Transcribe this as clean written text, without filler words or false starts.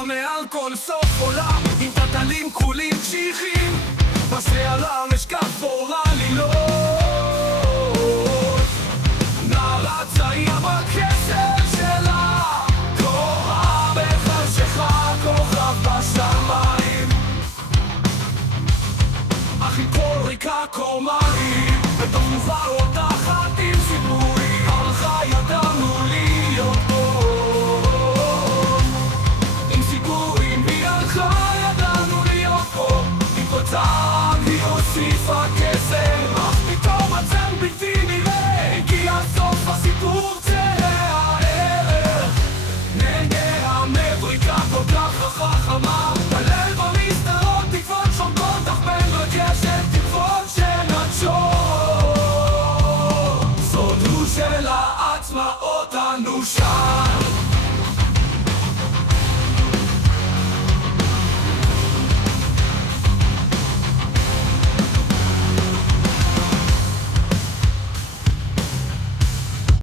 לה מעל כל סוף עולם, עם תתלים כחולים קשיחים, בסערה משקף אורה לילות. נערה צעיר בקסם שלה, כוכב בחשכה, כוכב בשמיים, אך היא כל ריקה קומרית, בתוך מוברות